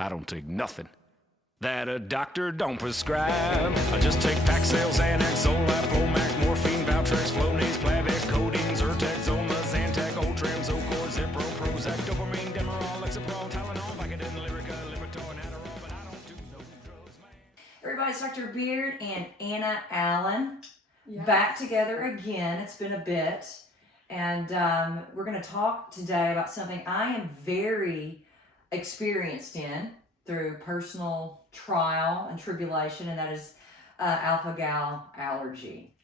I don't take nothing that a doctor don't prescribe. I just take Paxil, Xanax, Zoloft, Flomax, morphine, Valtrex, Flonase, Plavix, codeine, Zyrtec, Zoma, Zantac, Ultram, Zocor, Zipro, Prozac, dopamine, Demerol, Lexapro, Tylenol, Vicodin, Lyrica, Lipitor, and Adderall, but I don't do no drugs, man. Everybody, it's Dr. Beard and Anna Allen back together again. It's been a bit, and we're going to talk today about something I am very experienced in through personal trial and tribulation, and that is alpha-gal allergy,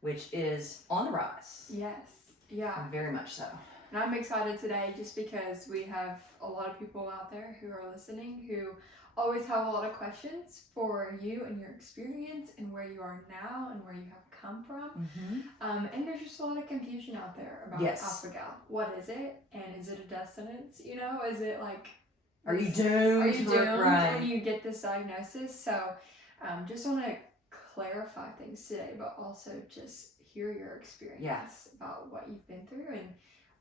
which is on the rise. Yes, yeah. Very much so. And I'm excited today just because we have a lot of people out there who are listening who always have a lot of questions for you and your experience and where you are now and where you have come from. Mm-hmm. And there's just a lot of confusion out there about alpha-gal. What is it? And is it a death sentence? You know, is it like... Are you doomed when you get this diagnosis? So just want to clarify things today, but also just hear your experience about what you've been through and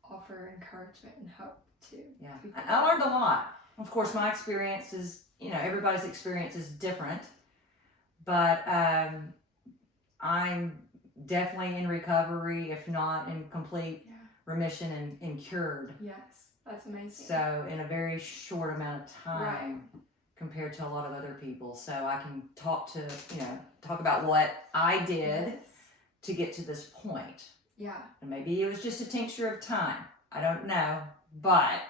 offer encouragement and hope too. Yeah, I learned a lot. Of course, my experience is, everybody's experience is different, but I'm definitely in recovery, if not in complete remission and cured. Yes. That's amazing. So in a very short amount of time compared to a lot of other people. So I can talk about what I did to get to this point. Yeah. And maybe it was just a tincture of time. I don't know. But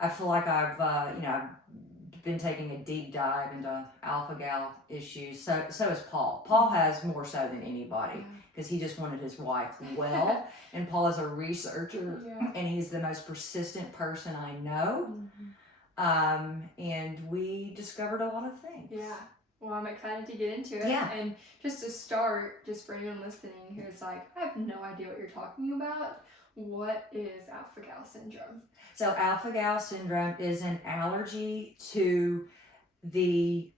I feel like I've been taking a deep dive into alpha-gal issues. So is Paul. Paul has more so than anybody because he just wanted his wife well. And Paul is a researcher and he's the most persistent person I know. Mm-hmm. And we discovered a lot of things. Yeah. Well, I'm excited to get into it. Yeah. And just to start, just for anyone listening who's like, I have no idea what you're talking about. What is alpha-gal syndrome? So alpha-gal syndrome is an allergy to the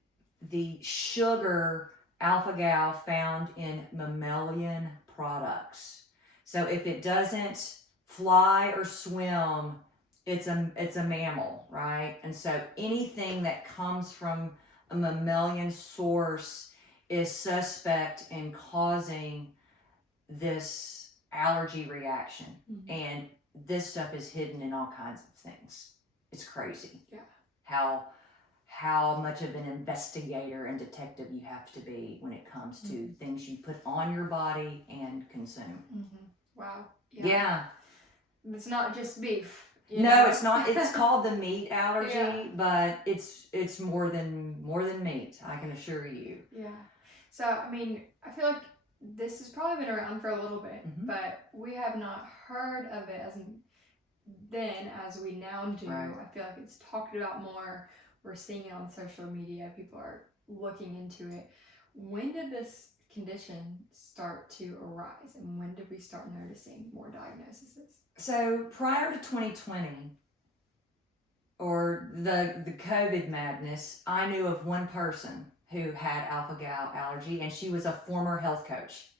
sugar alpha-gal found in mammalian products. So if it doesn't fly or swim, it's a mammal, right? And so anything that comes from a mammalian source is suspect in causing this allergy reaction. Mm-hmm. And this stuff is hidden in all kinds of things. It's crazy. Yeah. How much of an investigator and detective you have to be when it comes to things you put on your body and consume. Mm-hmm. Wow. Yeah. It's not just beef. No, it's not. It's called the meat allergy, but it's more than meat, I can assure you. Yeah. So, I mean, I feel like this has probably been around for a little bit, but we have not heard of it as we now do. Right. I feel like it's talked about more. We're seeing it on social media. People are looking into it. When did this condition start to arise, and when did we start noticing more diagnoses? So prior to 2020, or the COVID madness, I knew of one person who had alpha-gal allergy, and she was a former health coach.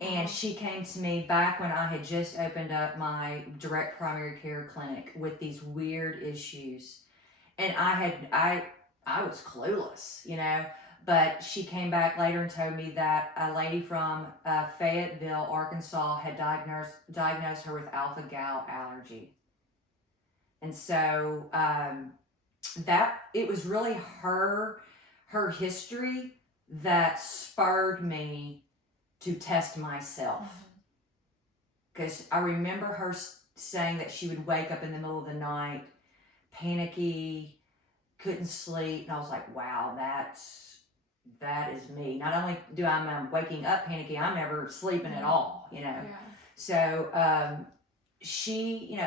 And she came to me back when I had just opened up my direct primary care clinic with these weird issues. And I was clueless, but she came back later and told me that a lady from Fayetteville, Arkansas had diagnosed her with alpha-gal allergy. And so that it was really her history that spurred me to test myself. Because I remember her saying that she would wake up in the middle of the night, panicky, couldn't sleep, and I was like, wow, that is me. Not only do I'm waking up panicky, I'm never sleeping at all, Yeah. So she,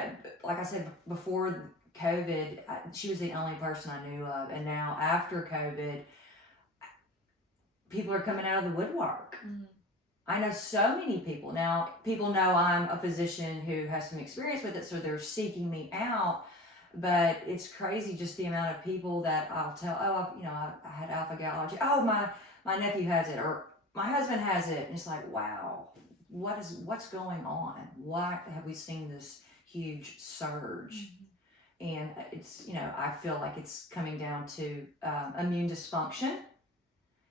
like I said before COVID, she was the only person I knew of. And now after COVID, people are coming out of the woodwork. Mm-hmm. I know so many people. Now, people know I'm a physician who has some experience with it, so they're seeking me out. But it's crazy just the amount of people that I'll tell, I had alpha-gal allergy. Oh, my nephew has it, or my husband has it. And it's like, wow, what's going on? Why have we seen this huge surge? and it's, I feel like it's coming down to immune dysfunction.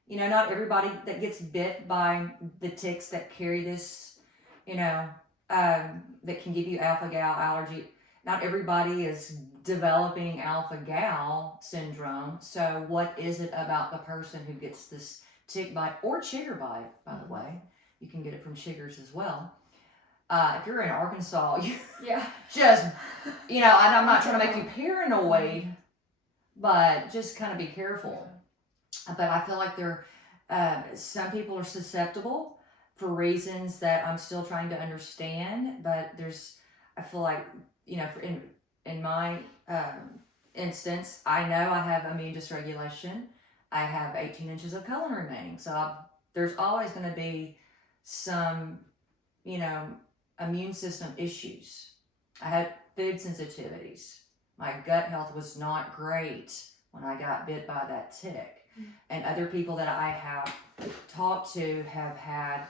Not everybody that gets bit by the ticks that carry this, that can give you alpha-gal allergy. Not everybody is developing alpha-gal syndrome. So what is it about the person who gets this tick bite or chigger bite, by the way? You can get it from chiggers as well. If you're in Arkansas, you just, and I'm not trying to make you paranoid, but just kind of be careful. But I feel like some people are susceptible for reasons that I'm still trying to understand. But I feel like, in my instance, I know I have immune dysregulation. I have 18 inches of colon remaining. So there's always going to be some, immune system issues. I had food sensitivities. My gut health was not great when I got bit by that tick. And other people that I have talked to have had,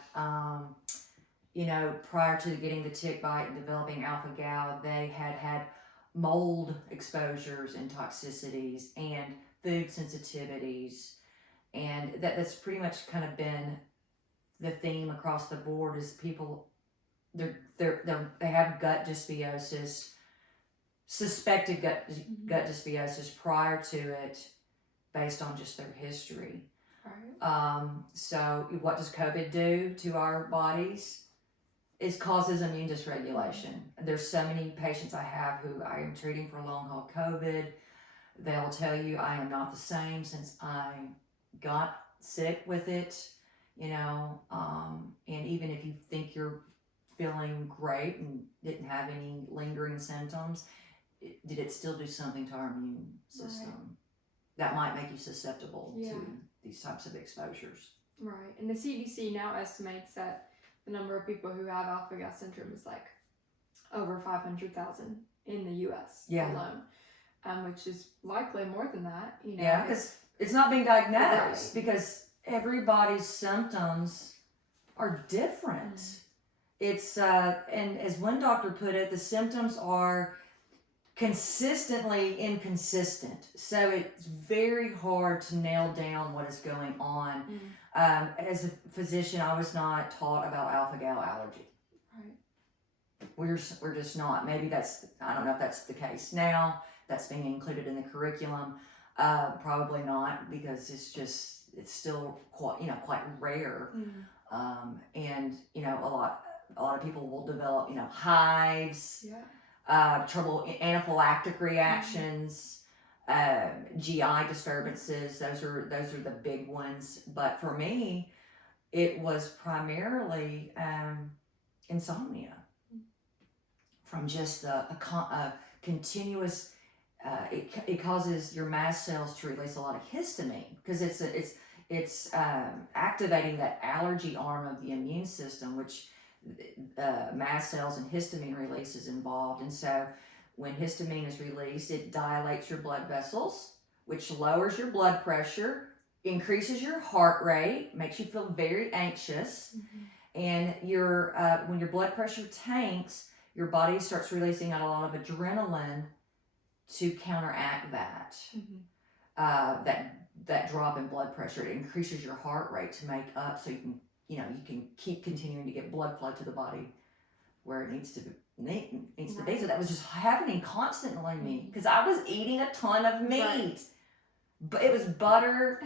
prior to getting the tick bite and developing alpha-gal, they had mold exposures and toxicities and food sensitivities. And that's pretty much kind of been the theme across the board is people, they have gut dysbiosis, suspected gut dysbiosis prior to it, based on just their history. Right. So what does COVID do to our bodies? It causes immune dysregulation. There's so many patients I have who I am treating for long haul COVID. They'll tell you I am not the same since I got sick with it, and even if you think you're feeling great and didn't have any lingering symptoms, did it still do something to our immune system? Right. That might make you susceptible to these types of exposures. Right. And the CDC now estimates that the number of people who have alpha-gal syndrome is like over 500,000 in the U.S. alone, which is likely more than that. Yeah, because it's not being diagnosed because everybody's symptoms are different. It's and as one doctor put it, the symptoms are consistently inconsistent. So it's very hard to nail down what is going on. As a physician, I was not taught about alpha-gal allergy. Right. We're just not. Maybe I don't know if that's the case now. That's being included in the curriculum. Probably not, because it's still quite rare. And a lot of people will develop hives. Trouble, anaphylactic reactions, GI disturbances. Those are the big ones. But for me, it was primarily insomnia from just a continuous. It causes your mast cells to release a lot of histamine because it's activating that allergy arm of the immune system, which mast cells and histamine release is involved. And so when histamine is released, it dilates your blood vessels, which lowers your blood pressure, increases your heart rate, makes you feel very anxious. And when your blood pressure tanks, your body starts releasing a lot of adrenaline to counteract that. That drop in blood pressure. It increases your heart rate to make up so you can keep continuing to get blood flow to the body where it needs to be. So that was just happening constantly to me because I was eating a ton of meat. But it was butter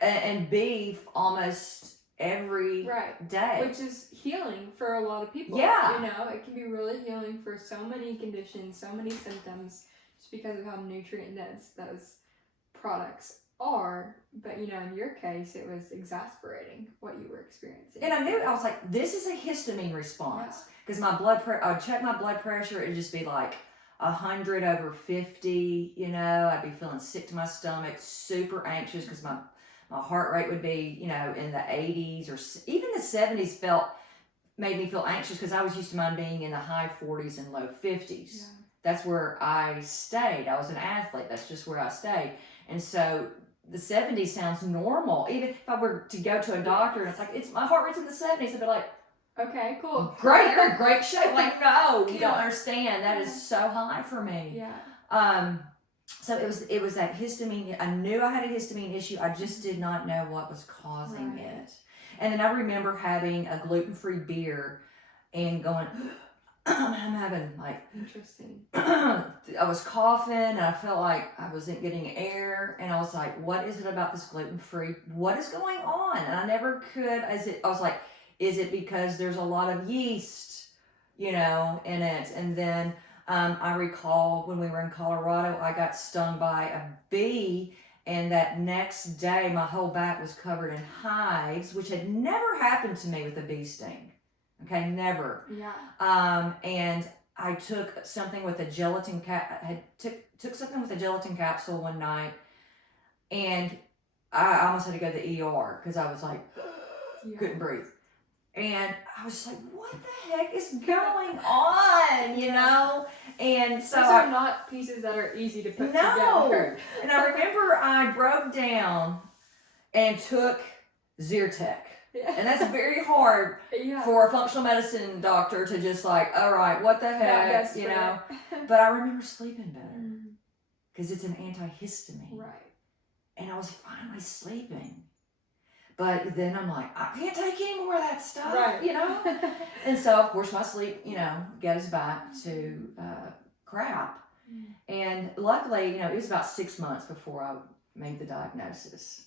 and beef almost every day. Which is healing for a lot of people. Yeah. It can be really healing for so many conditions, so many symptoms, just because of how nutrient dense those products are. But in your case, it was exasperating what you were experiencing. And I was like, this is a histamine response because I'd check my blood pressure, it'd just be like 100/50. I'd be feeling sick to my stomach, super anxious because my heart rate would be in the 80s or even the 70s made me feel anxious because I was used to mine being in the high 40s and low 50s. That's where I stayed. I was an athlete. That's just where I stayed. And so the 70s sounds normal. Even if I were to go to a doctor and it's like, my heart rate's in the 70s, I'd be like, okay, cool. Great, you're in great shape. Like, no, you don't understand. That is so high for me. So it was that histamine. I knew I had a histamine issue. I just did not know what was causing it. And then I remember having a gluten-free beer and going, I'm having like, interesting. I was coughing and I felt like I wasn't getting air, and I was like, what is it about this gluten-free? What is going on? And I never could, I was like, is it because there's a lot of yeast, in it? And then I recall when we were in Colorado, I got stung by a bee, and that next day my whole back was covered in hives, which had never happened to me with a bee sting. Okay, never. Yeah. And I took something with a gelatin took something with a gelatin capsule one night, and I almost had to go to the ER because I was like, couldn't breathe. And I was like, what the heck is going on, And so those are not pieces that are easy to put together. And I remember I broke down and took Zyrtec. And that's very hard for a functional medicine doctor to just like, all right, what the heck, But I remember sleeping better because it's an antihistamine. Right. And I was finally sleeping. But then I'm like, I can't take any more of that stuff, right. And so, of course, my sleep, goes back to crap. And luckily, it was about 6 months before I made the diagnosis.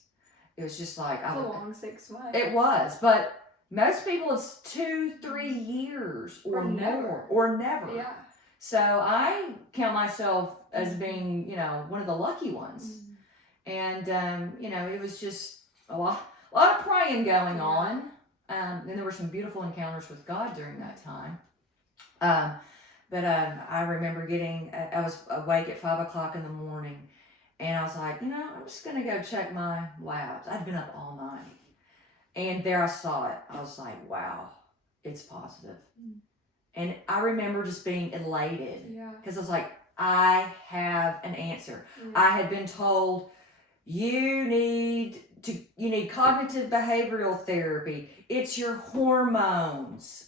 It was just like... It's a long 6 months. It was, but most people it's 2-3 years or more. Or never. Yeah. So I count myself as being, one of the lucky ones. And, it was just a lot of praying going on. And there were some beautiful encounters with God during that time. But I remember I was awake at 5 o'clock in the morning, and I was like, I'm just going to go check my labs. I'd been up all night. And there I saw it. I was like, wow, it's positive. And I remember just being elated. Because I was like, I have an answer. I had been told, you need cognitive behavioral therapy. It's your hormones.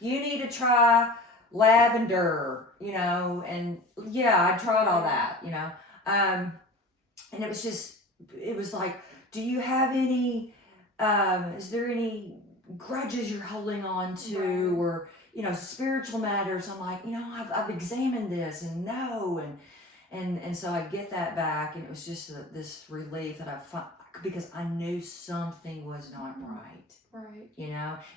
You need to try lavender, and I tried all that, and it was like, do you have any, is there any grudges you're holding on to, or, spiritual matters? I'm like, I've examined this and no, and so I get that back, and it was just this relief that because I knew something was not right. Right.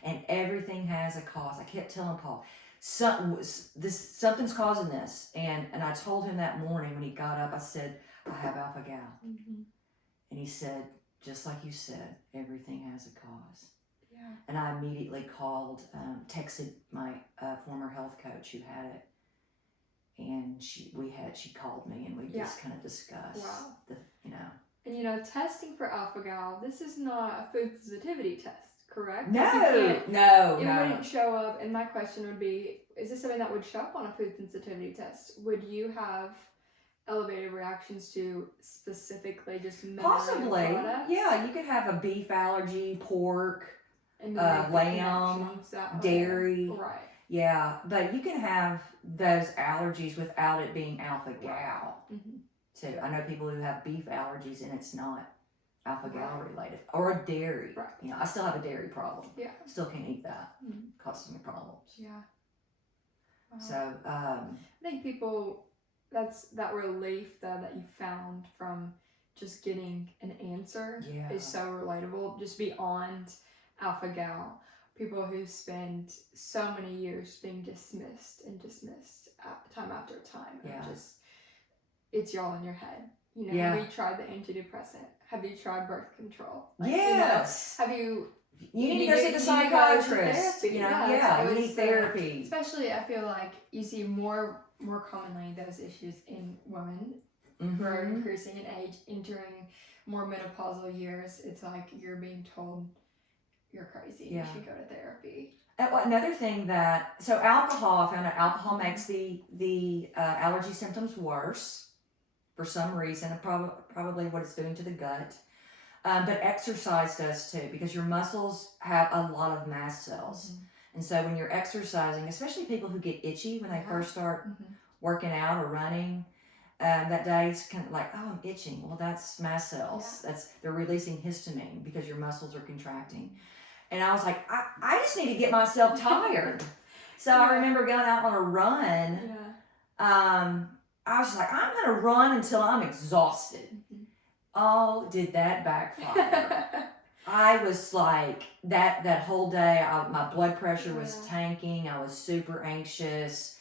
And everything has a cause. I kept telling Paul, something's causing this, and I told him that morning when he got up, I said, I have alpha gal. And he said, just like you said, everything has a cause. Yeah. And I immediately texted my former health coach who had it, and she called me, and we just kind of discussed And testing for alpha-gal, this is not a food sensitivity test, correct? No. It wouldn't show up, and my question would be, is this something that would show up on a food sensitivity test? Would you have elevated reactions to specifically just possibly products? Yeah, you could have a beef allergy, pork, lamb, dairy. Right. Yeah, but you can have those allergies without it being alpha-gal too. I know people who have beef allergies and it's not alpha-gal related, or a dairy. Right. I still have a dairy problem. Yeah. Still can't eat that. Causes me problems. Yeah. Wow. So I think people, that's that relief that you found from just getting an answer is so relatable. Just beyond alpha-gal. People who spend so many years being dismissed time after time. Yeah. It's all in your head. Have you tried the antidepressant? Have you tried birth control? Yes. Have you... You need to go see the psychiatrist. You need therapy. Especially, I feel like you see more commonly those issues in women who are increasing in age, entering more menopausal years. It's like you're being told you're crazy. You should go to therapy. Another thing so alcohol, I found out alcohol makes the allergy symptoms worse for some reason, probably what it's doing to the gut. But exercise does too, because your muscles have a lot of mast cells. And so when you're exercising, especially people who get itchy when they first start working out or running, that day, it's kind of like, oh, I'm itching. Well, that's mast cells. They're releasing histamine because your muscles are contracting. And I was like, I just need to get myself tired. So I remember going out on a run. I was like, I'm going to run until I'm exhausted. Oh, did that backfire. I was like, that whole day, my blood pressure was tanking. I was super anxious.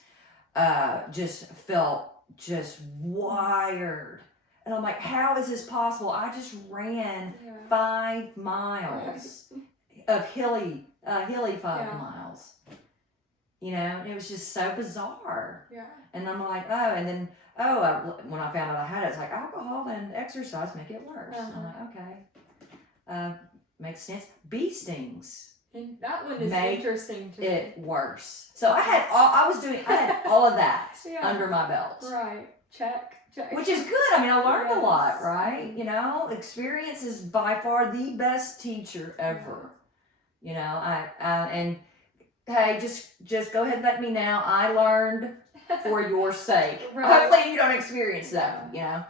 Just felt just wired. And I'm like, how is this possible? I just ran 5 miles of hilly 5 miles. You know, and it was just so bizarre. Yeah. And I'm like, oh, and then, when I found out I had it, it's like alcohol and exercise make it worse. I'm like, okay. Makes sense. Bee stings. And that one is interesting to me. It worse. So I had all of that under my belt. Right. Check. Which is good. I mean, I learned a lot, right? You know, experience is by far the best teacher ever. You know, and hey, just go ahead and let me know. I learned for your sake. Hopefully you don't experience that, you know.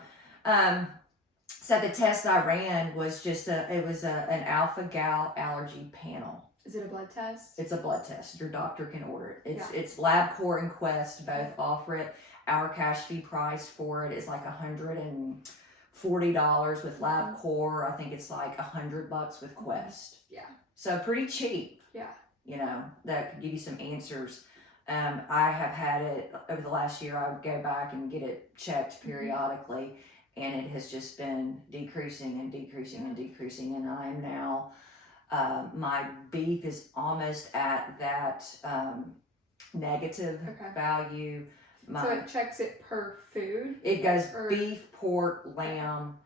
So the test I ran was just an alpha-gal allergy panel. Is it a blood test? It's a blood test. Your doctor can order it. It's LabCorp and Quest both offer it. Our cash fee price for it is like $140 with LabCorp. I think it's like $100 with Quest. Yeah. So pretty cheap. Yeah. You know, that could give you some answers. I have had it over the last year. I would go back and get it checked periodically, and it has just been decreasing and decreasing and decreasing. And I'm now, my beef is almost at that negative value. So it checks it per food? It goes beef, pork, lamb,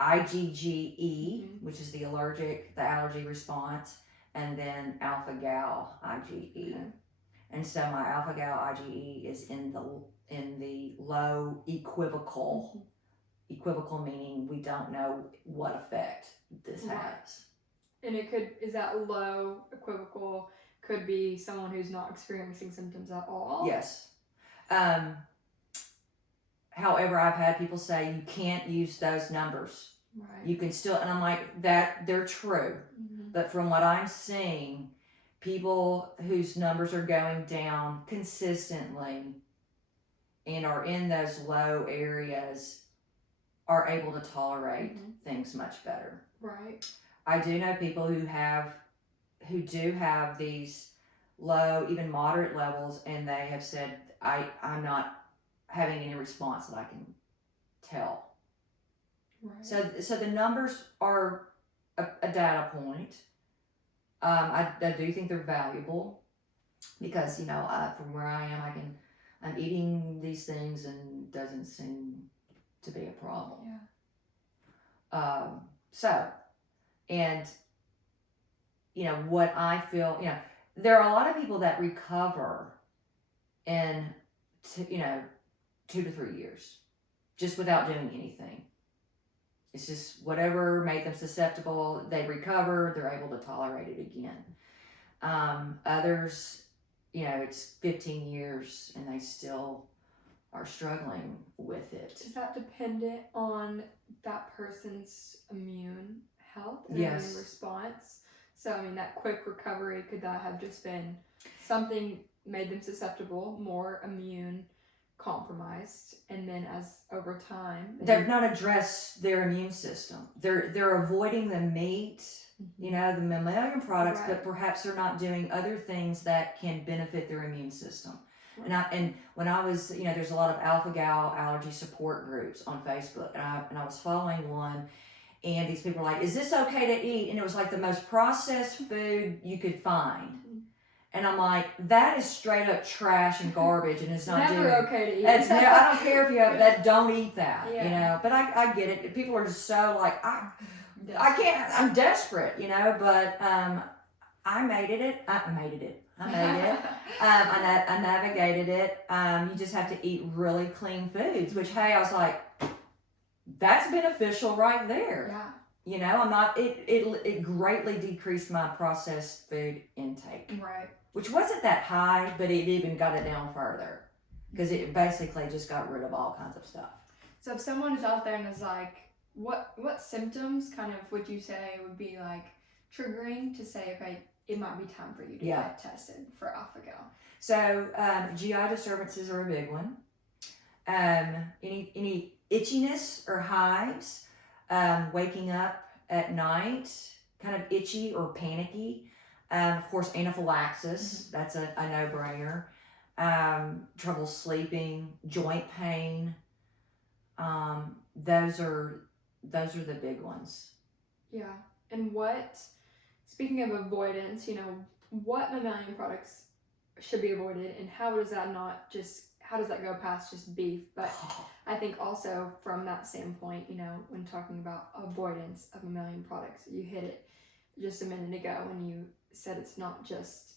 IgGE, which is the allergy response, and then alpha-gal IgE. Okay. And so my alpha-gal IgE is in the low equivocal. Equivocal meaning we don't know what effect this has. And is that low equivocal could be someone who's not experiencing symptoms at all? Yes. However, I've had people say you can't use those numbers. Right. You can still, and I'm like, that they're true. But from what I'm seeing, people whose numbers are going down consistently and are in those low areas are able to tolerate things much better. Right. I do know people who do have these low, even moderate levels, and they have said, I'm not having any response that I can tell. Right. So the numbers are a data point. I do think they're valuable because, you know, from where I am, I'm eating these things and doesn't seem to be a problem. Yeah. And, you know, what I feel, you know, there are a lot of people that recover in, 2 to 3 years just without doing anything. It's just whatever made them susceptible, they recover, they're able to tolerate it again. Others, you know, it's 15 years and they still are struggling with it. Is that dependent on that person's immune health and immune response? So, I mean, that quick recovery, could that have just been something made them susceptible, more immune compromised, and then as over time they've not addressed their immune system. They're avoiding the meat, you know, the mammalian products, but perhaps they're not doing other things that can benefit their immune system. Right. And when I was, you know, there's a lot of alpha-gal allergy support groups on Facebook, and I was following one, and these people were like, is this okay to eat? And it was like the most processed food you could find. And I'm like, that is straight up trash and garbage, and it's not never okay to eat. I don't care if you have that. Don't eat that, you know. But I get it. People are just so like, I can't. I'm desperate, you know. But I made it. I made it. I navigated it. You just have to eat really clean foods. Which, hey, I was like, that's beneficial right there. Yeah. You know, I'm not. It greatly decreased my processed food intake. Right. Which wasn't that high, but it even got it down further because it basically just got rid of all kinds of stuff. So if someone is out there and is like, what symptoms kind of would you say would be like triggering to say, okay, it might be time for you to get tested for alpha-gal? So GI disturbances are a big one. Any itchiness or hives, waking up at night, kind of itchy or panicky. Of course, anaphylaxis, that's a no-brainer. Trouble sleeping, joint pain. Those are the big ones. Yeah. And speaking of avoidance, what mammalian products should be avoided, and how does that go past just beef? But I think also from that standpoint, when talking about avoidance of mammalian products, you hit it just a minute ago when you said it's not just,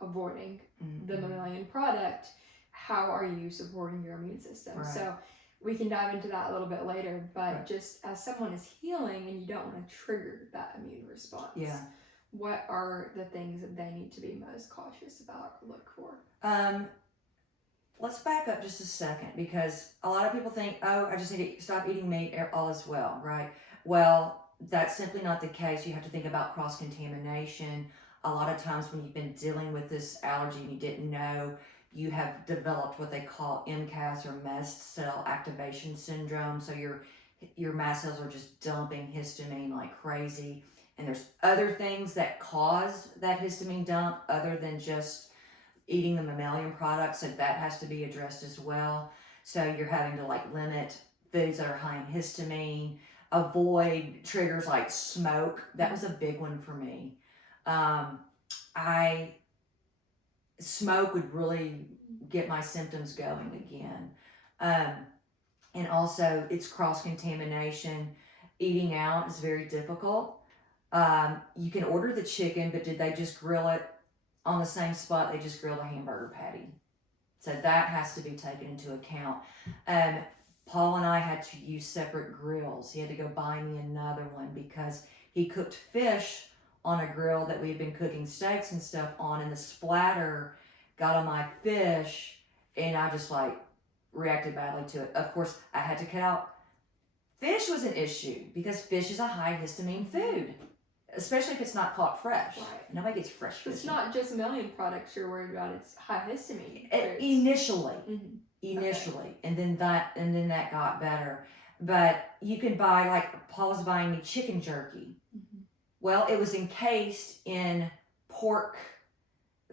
avoiding the mammalian product. How are you supporting your immune system? Right. So we can dive into that a little bit later, but just as someone is healing and you don't want to trigger that immune response, what are the things that they need to be most cautious about or look for? Let's back up just a second, because a lot of people think, oh, I just need to stop eating meat, all is well, right? Well, that's simply not the case. You have to think about cross-contamination. A lot of times when you've been dealing with this allergy and you didn't know, you have developed what they call MCAS or mast cell activation syndrome. So your mast cells are just dumping histamine like crazy. And there's other things that cause that histamine dump other than just eating the mammalian products, so that has to be addressed as well. So you're having to limit foods that are high in histamine, avoid triggers like smoke. That was a big one for me. Smoke would really get my symptoms going again. And also it's cross-contamination. Eating out is very difficult. You can order the chicken, but did they just grill it on the same spot they just grilled a hamburger patty? So that has to be taken into account. Paul and I had to use separate grills. He had to go buy me another one because he cooked fish on a grill that we had been cooking steaks and stuff on, and the splatter got on my fish, and I just reacted badly to it. Of course, I had to cut out. Fish was an issue because fish is a high histamine food, especially if it's not caught fresh. Right. Nobody gets fresh fish. It's not just mammalian products you're worried about; it's high histamine. Initially, and then that got better. But you can buy, Paul was buying me chicken jerky. Well, it was encased in pork.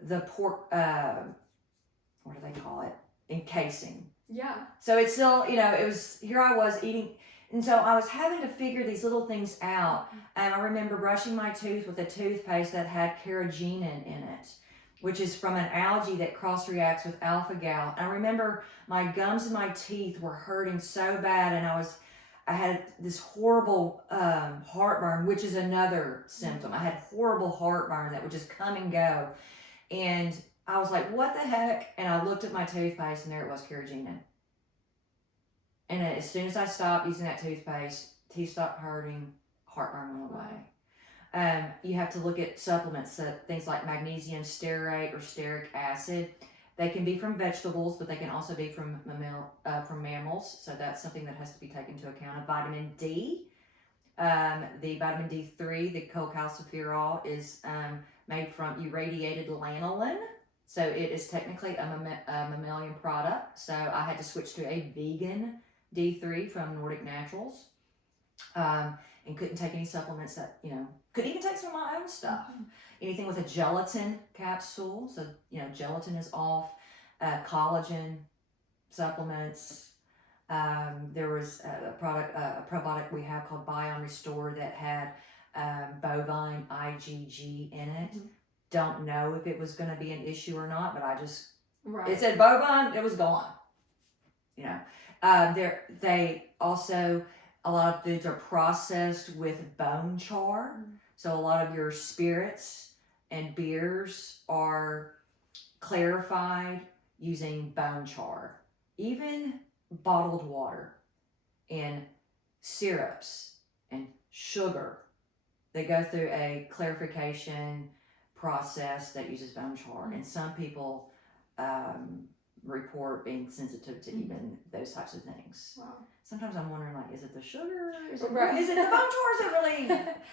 The pork, what do they call it? Encasing. Yeah. So it's still, it was, here I was eating. And so I was having to figure these little things out. And I remember brushing my tooth with a toothpaste that had carrageenan in it, which is from an algae that cross-reacts with alpha-gal. And I remember my gums and my teeth were hurting so bad, and I had this horrible heartburn, which is another symptom. I had horrible heartburn that would just come and go. And I was like, what the heck? And I looked at my toothpaste, and there it was, carrageenan. And as soon as I stopped using that toothpaste, teeth stopped hurting, heartburn went away. You have to look at supplements, so things like magnesium stearate or stearic acid. They can be from vegetables, but they can also be from mammals. So that's something that has to be taken into account. Vitamin D, the vitamin D3, the cholecalciferol, is made from irradiated lanolin. So it is technically a mammalian product. So I had to switch to a vegan D3 from Nordic Naturals. And couldn't take any supplements that, couldn't even take some of my own stuff. Anything with a gelatin capsule. So, gelatin is off. Collagen supplements. There was a probiotic we have called Biome Restore that had bovine IgG in it. Don't know if it was going to be an issue or not, but it said bovine, it was gone. They also, a lot of foods are processed with bone char. So a lot of your spirits and beers are clarified using bone char. Even bottled water and syrups and sugar, they go through a clarification process that uses bone char. And some people report being sensitive to even those types of things. Wow. Sometimes I'm wondering, like, is it the sugar? Is it Right. the bone char? Or is it really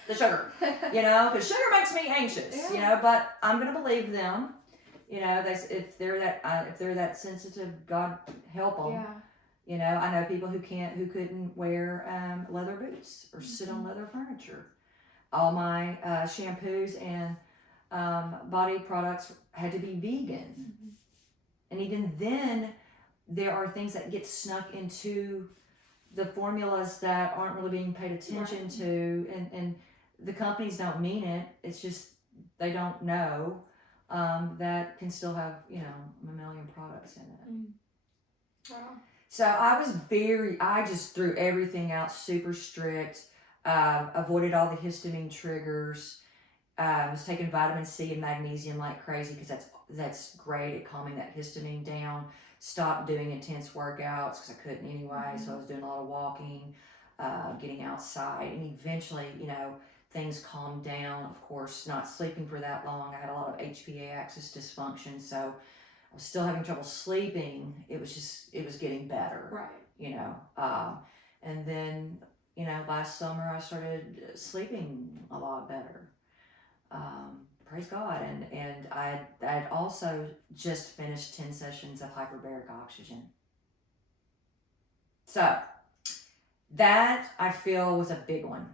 the sugar? You know, because sugar makes me anxious. Yeah. You know, but I'm gonna believe them. You know, if they're that sensitive, God help them. Yeah. You know, I know people who couldn't wear leather boots or sit on leather furniture. All my shampoos and body products had to be vegan. And even then, there are things that get snuck into the formulas that aren't really being paid attention to, and the companies don't mean it. It's just they don't know that can still have, you know, mammalian products in it. Wow. So I just threw everything out super strict, avoided all the histamine triggers, was taking vitamin C and magnesium like crazy because that's great at calming that histamine down. Stopped doing intense workouts because I couldn't anyway, so I was doing a lot of walking, getting outside, and eventually, you know, things calmed down. Of course, not sleeping for that long. I had a lot of HPA axis dysfunction, so I was still having trouble sleeping. It was getting better. Right. You know, and then, you know, last summer I started sleeping a lot better. Praise God. And I'd also just finished 10 sessions of hyperbaric oxygen. So that I feel was a big one.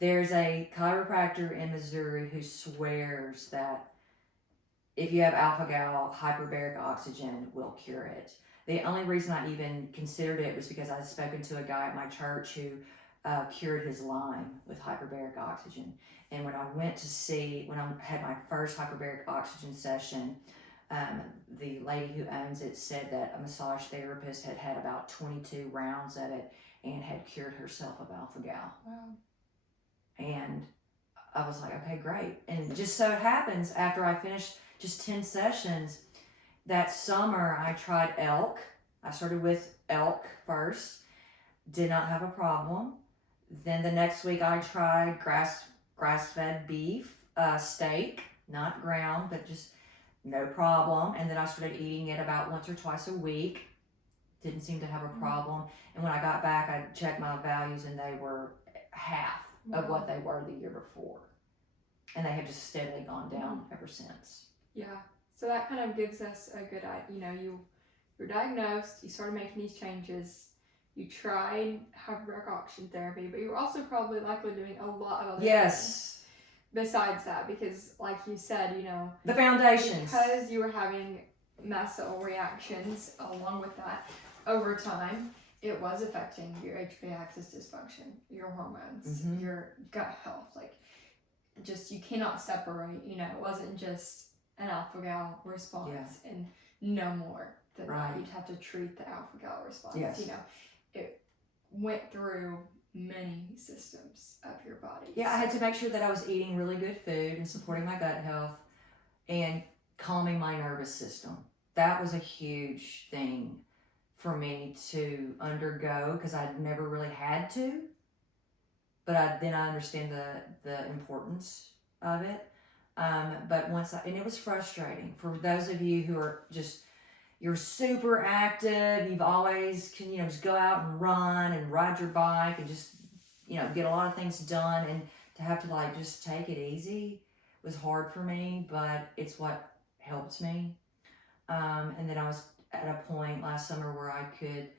There's a chiropractor in Missouri who swears that if you have alpha-gal, hyperbaric oxygen will cure it. The only reason I even considered it was because I had spoken to a guy at my church who cured his Lyme with hyperbaric oxygen. And when I had my first hyperbaric oxygen session, the lady who owns it said that a massage therapist had had about 22 rounds of it and had cured herself of alpha-gal. Wow. And I was like, okay, great. And just so it happens, after I finished just 10 sessions, that summer I tried elk. I started with elk first, did not have a problem. Then the next week I tried grass-fed beef, steak, not ground, but just no problem. And then I started eating it about once or twice a week. Didn't seem to have a problem. And when I got back, I checked my values and they were half of what they were the year before. And they have just steadily gone down ever since. Yeah. So that kind of gives us a good idea. You know, you're diagnosed, you started making these changes, you tried hyperbaric oxygen therapy, but you were also probably likely doing a lot of other things besides that, because like you said, you know, the foundations, because you were having mast cell reactions along with that over time, it was affecting your HPA axis dysfunction, your hormones, your gut health. Like, just, you cannot separate, you know, it wasn't just an alpha-gal response and no more than that. You'd have to treat the alpha-gal response. You know, it went through many systems of your body. Yeah, I had to make sure that I was eating really good food and supporting my gut health and calming my nervous system. That was a huge thing for me to undergo because I'd never really had to. But then I understand the importance of it. But and it was frustrating for those of you who are you're super active. You've always can, you know, just go out and run and ride your bike and just, you know, get a lot of things done, and to have to like just take it easy was hard for me, but it's what helped me. And then I was at a point last summer where I could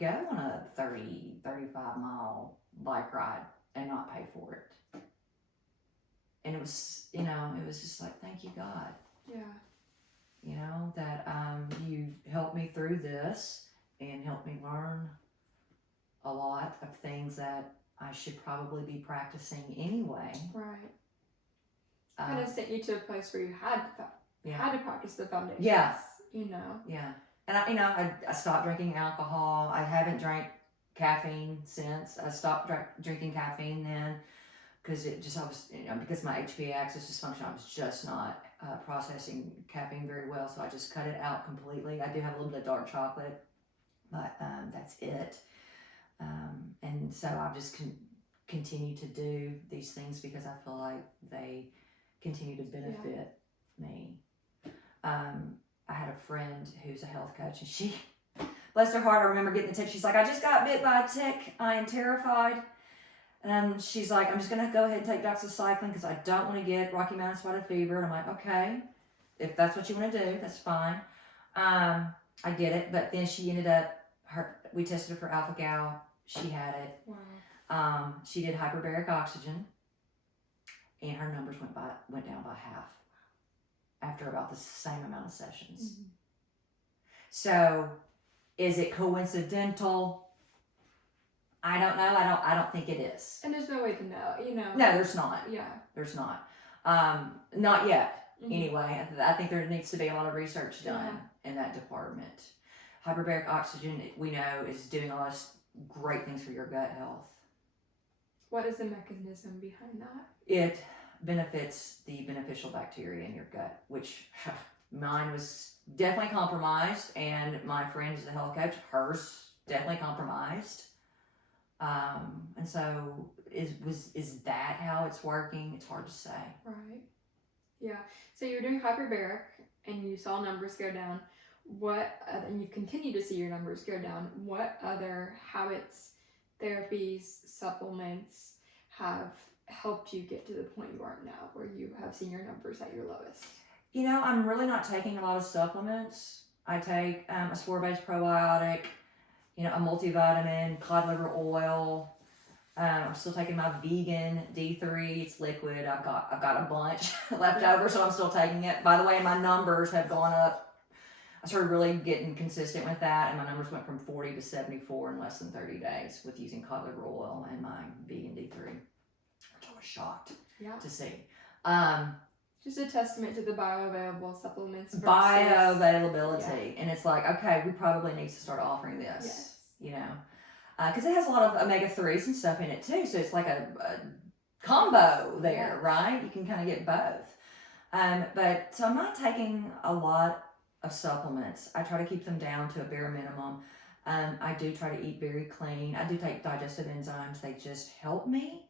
go on a 35 mile bike ride and not pay for it. And it was, you know, it was just like, thank you, God. Yeah. You know, that you helped me through this and helped me learn a lot of things that I should probably be practicing anyway. Right. Kind of sent you to a place where you had to practice the foundations. Yeah. You know. Yeah. And I stopped drinking alcohol. I haven't drank caffeine since. I stopped drinking caffeine then because because my HPA axis dysfunction, I was just not processing caffeine very well. So I just cut it out completely. I do have a little bit of dark chocolate, but that's it. And so I've just continued to do these things because I feel like they continue to benefit me. I had a friend who's a health coach, and she, bless her heart, I remember getting the text. She's like, I just got bit by a tick. I am terrified. And she's like, I'm just going to go ahead and take doxycycline because I don't want to get Rocky Mountain spotted fever. And I'm like, okay, if that's what you want to do, that's fine. I get it. But then she ended up, we tested her for alpha gal. She had it. Wow. She did hyperbaric oxygen, and her numbers went down by half after about the same amount of sessions. Mm-hmm. So, is it coincidental? I don't know. I don't think it is. And there's no way to know, you know. No, there's not. Yeah. There's not. Not yet. Mm-hmm. Anyway, I think there needs to be a lot of research done in that department. Hyperbaric oxygen, we know, is doing a lot of great things for your gut health. What is the mechanism behind that? It benefits the beneficial bacteria in your gut, which mine was definitely compromised, and my friend is a health coach, hers definitely compromised. And so is that how it's working? It's hard to say. Right. Yeah. So you're doing hyperbaric and you saw numbers go down. And you continue to see your numbers go down. What other habits, therapies, supplements have helped you get to the point you are now where you have seen your numbers at your lowest? You know, I'm really not taking a lot of supplements. I take a spore-based probiotic, a multivitamin, cod liver oil. I'm still taking my vegan D3. It's liquid. I've got a bunch left over, so I'm still taking it. By the way, my numbers have gone up. I started really getting consistent with that, and my numbers went from 40 to 74 in less than 30 days with using cod liver oil and my vegan D3, which I was shocked to see. Just a testament to the bioavailable supplements. Bioavailability. Yeah. And it's like, okay, we probably need to start offering this, because it has a lot of omega-3s and stuff in it too. So it's like a combo there, right? You can kind of get both. But so I'm not taking a lot of supplements. I try to keep them down to a bare minimum. I do try to eat very clean. I do take digestive enzymes. They just help me.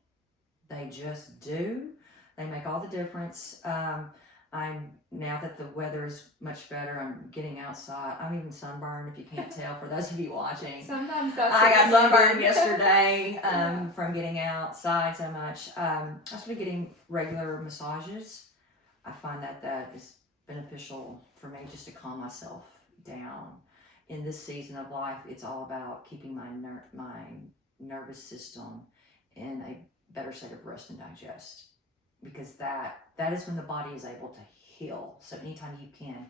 They just do. They make all the difference. Now that the weather is much better, I'm getting outside. I'm even sunburned, if you can't tell, for those of you watching. Sometimes that's I got sunburned yesterday from getting outside so much. I started getting regular massages. I find that is beneficial for me just to calm myself down. In this season of life, it's all about keeping my nervous system in a better state of rest and digest, because that is when the body is able to heal. So anytime you can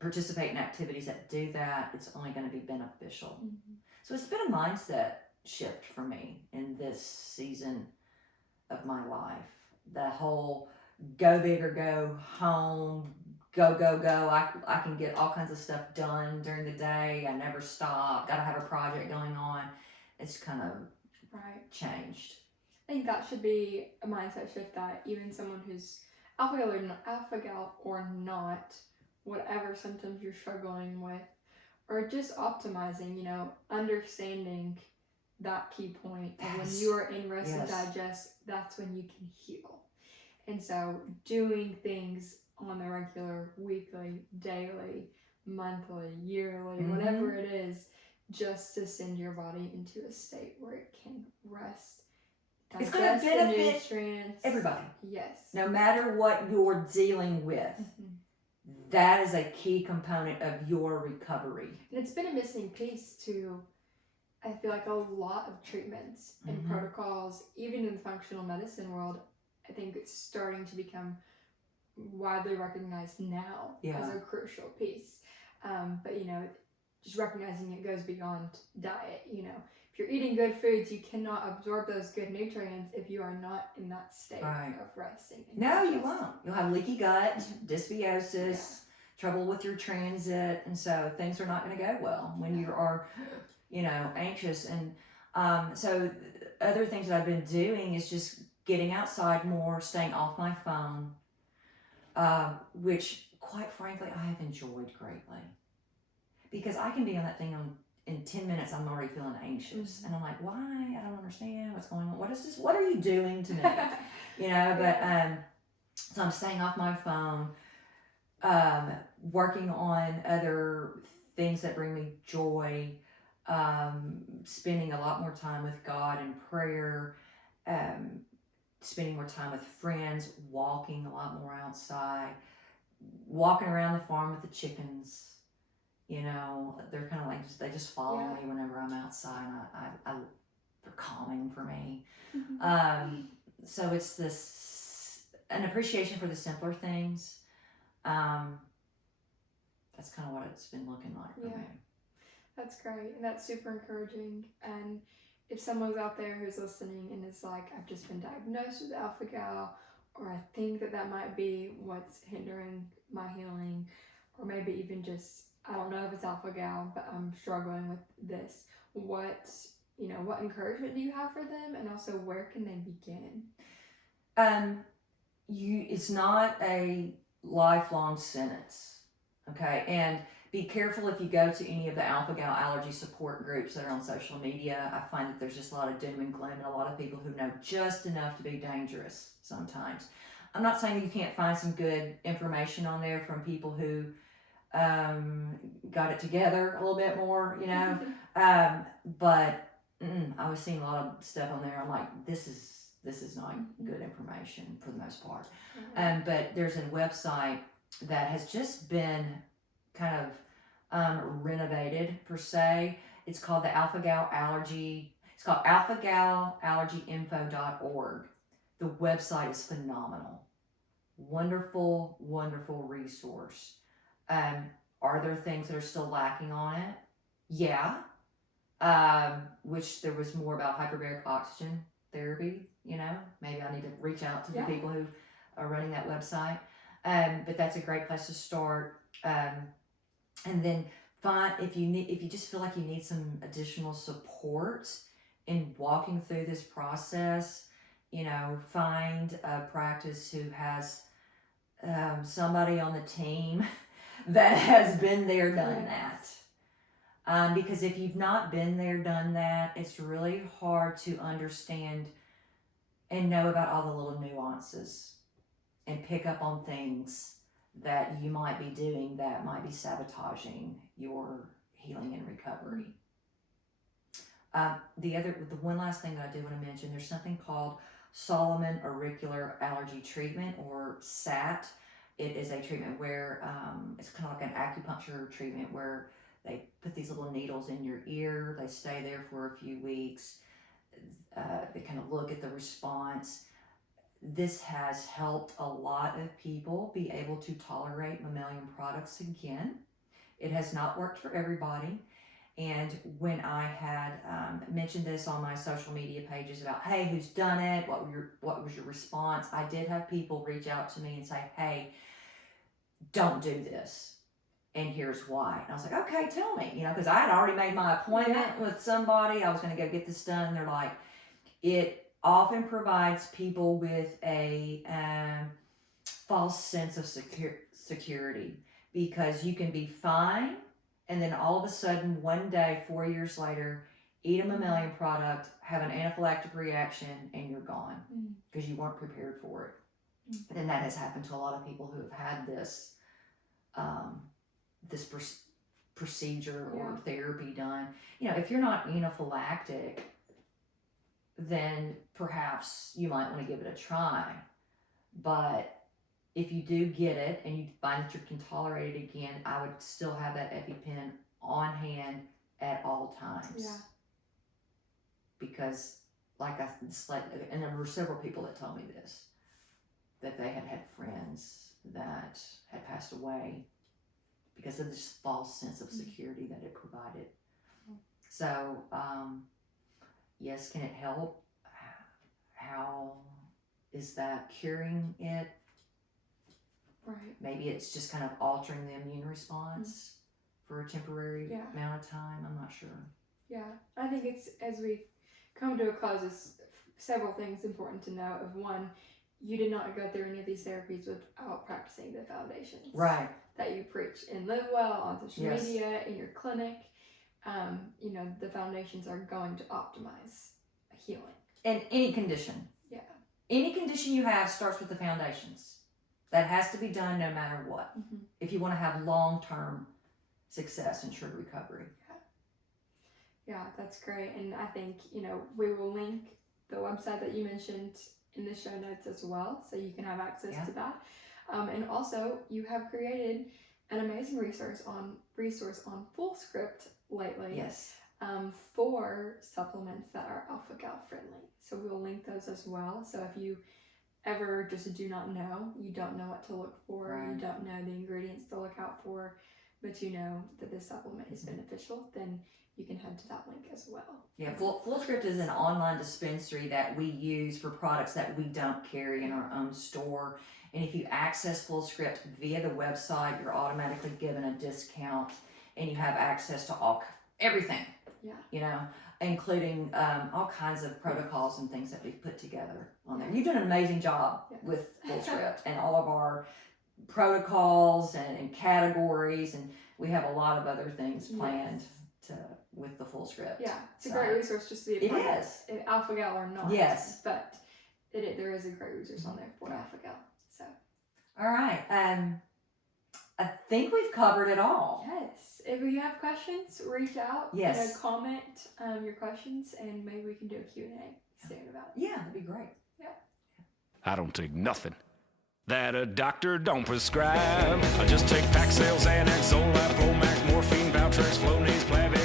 participate in activities that do that, it's only going to be beneficial. Mm-hmm. So it's been a mindset shift for me in this season of my life. The whole go big or go home, go. I can get all kinds of stuff done during the day. I never stop. Got to have a project going on. It's kind of changed. I think that should be a mindset shift, that even someone who's alpha gal or not, whatever symptoms you're struggling with, or just optimizing, understanding that key point. And when you are in rest and digest, that's when you can heal. And so doing things on the regular, weekly, daily, monthly, yearly, whatever it is, just to send your body into a state where it can rest. It's going to benefit everybody. Yes. No matter what you're dealing with, that is a key component of your recovery. And it's been a missing piece to, I feel like, a lot of treatments and protocols, even in the functional medicine world. I think it's starting to become widely recognized now as a crucial piece. But, just recognizing it goes beyond diet. If you're eating good foods, you cannot absorb those good nutrients if you are not in that state of resting. No, you won't. You'll have leaky gut, dysbiosis, trouble with your transit, and so things are not going to go well when you are, anxious. And so other things that I've been doing is just getting outside more, staying off my phone, which, quite frankly, I have enjoyed greatly. Because I can be on that thing in 10 minutes, I'm already feeling anxious. And I'm like, why? I don't understand what's going on. What is this? What are you doing to me? But so I'm staying off my phone. working on other things that bring me joy, spending a lot more time with God in prayer, spending more time with friends, walking a lot more outside, walking around the farm with the chickens. You know, they're kind of like, they just follow me whenever I'm outside. They're calming for me. So it's an appreciation for the simpler things. That's kind of what it's been looking like for me. That's great, and that's super encouraging. And if someone's out there who's listening and is like, I've just been diagnosed with alpha-gal, or I think that might be what's hindering my healing, or maybe even just, I don't know if it's alpha-gal, but I'm struggling with this. What encouragement do you have for them, and also where can they begin? It's not a lifelong sentence, okay? And be careful if you go to any of the alpha-gal allergy support groups that are on social media. I find that there's just a lot of doom and gloom and a lot of people who know just enough to be dangerous sometimes. I'm not saying you can't find some good information on there from people who got it together a little bit more, you know. But I was seeing a lot of stuff on there. I'm like, this is not good information for the most part. But there's a website that has just been kind of renovated per se. It's called the alpha-gal allergy. It's called alpha-gal-allergyinfo.org. The website is phenomenal. Wonderful, wonderful resource. Are there things that are still lacking on it? Yeah. Which there was more about hyperbaric oxygen therapy, you know. Maybe I need to reach out to the people who are running that website. But that's a great place to start. And then if you just feel like you need some additional support in walking through this process, you know, find a practice who has somebody on the team that has been there, done that. Because if you've not been there, done that, it's really hard to understand and know about all the little nuances and pick up on things that you might be doing that might be sabotaging your healing and recovery. The one last thing that I do want to mention, there's something called Solomon Auricular Allergy Treatment, or SAT. It is a treatment where it's kind of like an acupuncture treatment where they put these little needles in your ear. They stay there for a few weeks. They kind of look at the response. This has helped a lot of people be able to tolerate mammalian products again. It has not worked for everybody. And when I had mentioned this on my social media pages about, hey, who's done it? What was your response? I did have people reach out to me and say, hey, don't do this. And here's why. And I was like, okay, tell me, you know, because I had already made my appointment with somebody. I was going to go get this done. And they're like, it often provides people with a false sense of security, because you can be fine and then all of a sudden one day 4 years later eat a mammalian product, have an anaphylactic reaction, and you're gone because you weren't prepared for it. And that has happened to a lot of people who have had this procedure or therapy done. You know, if you're not anaphylactic, then perhaps you might want to give it a try. But if you do get it and you find that you can tolerate it again, I would still have that EpiPen on hand at all times. Yeah. Because and there were several people that told me this, that they had had friends that had passed away because of this false sense of security that it provided. So, yes, can it help? How is that curing it? Right. Maybe it's just kind of altering the immune response for a temporary amount of time. I'm not sure. Yeah, I think it's, as we come to a close, it's several things important to know. Of one, you did not go through any of these therapies without practicing the foundations. Right. That you preach in Live Well, on social media, in your clinic. You know, the foundations are going to optimize healing. In any condition. Yeah. Any condition you have starts with the foundations. That has to be done no matter what. Mm-hmm. If you want to have long-term success in sugar recovery. Yeah, that's great. And I think, we will link the website that you mentioned in the show notes as well, so you can have access to that. And also, you have created an amazing resource on FullScript lately. Yes. For supplements that are alpha-gal friendly. So we'll link those as well. So if you ever just do not know, you don't know what to look for, Right. you don't know the ingredients to look out for, but you know that this supplement is beneficial, then you can head to that link as well. Yeah, FullScript is an online dispensary that we use for products that we don't carry in our own store. And if you access FullScript via the website, you're automatically given a discount, and you have access to everything. Yeah. Including all kinds of protocols and things that we've put together on there. You've done an amazing job with FullScript and all of our protocols and categories, and we have a lot of other things planned with the FullScript. Yeah, it's a great resource just to be a part of it, alpha-gal or not. Yes. But there is a great resource on there for alpha-gal. So. All right. I think we've covered it all. Yes. If you have questions, reach out. Yes. Comment your questions, and maybe we can do a Q&A soon about it. Yeah, that'd be great. Yeah. I don't take nothing that a doctor don't prescribe. I just take Paxil, Xanax, Zoloft, Flomax, morphine, Valtrex, Flonase, Plavix,